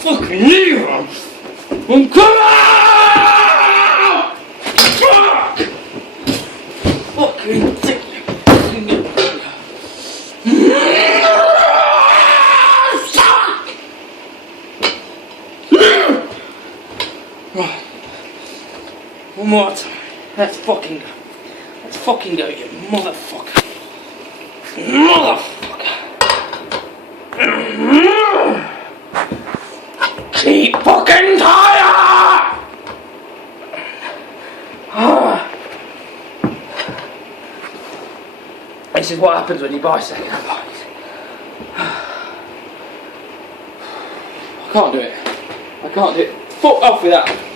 fucking leave him! I'm coming out! Fuck! Fucking dick, you fucking Right. One more time. Let's fucking go. Let's fucking go, you motherfucker. Motherfucker. Keep fucking tyre! This is what happens when you buy second-hand bikes. I can't do it. I can't do it. Fuck off with that.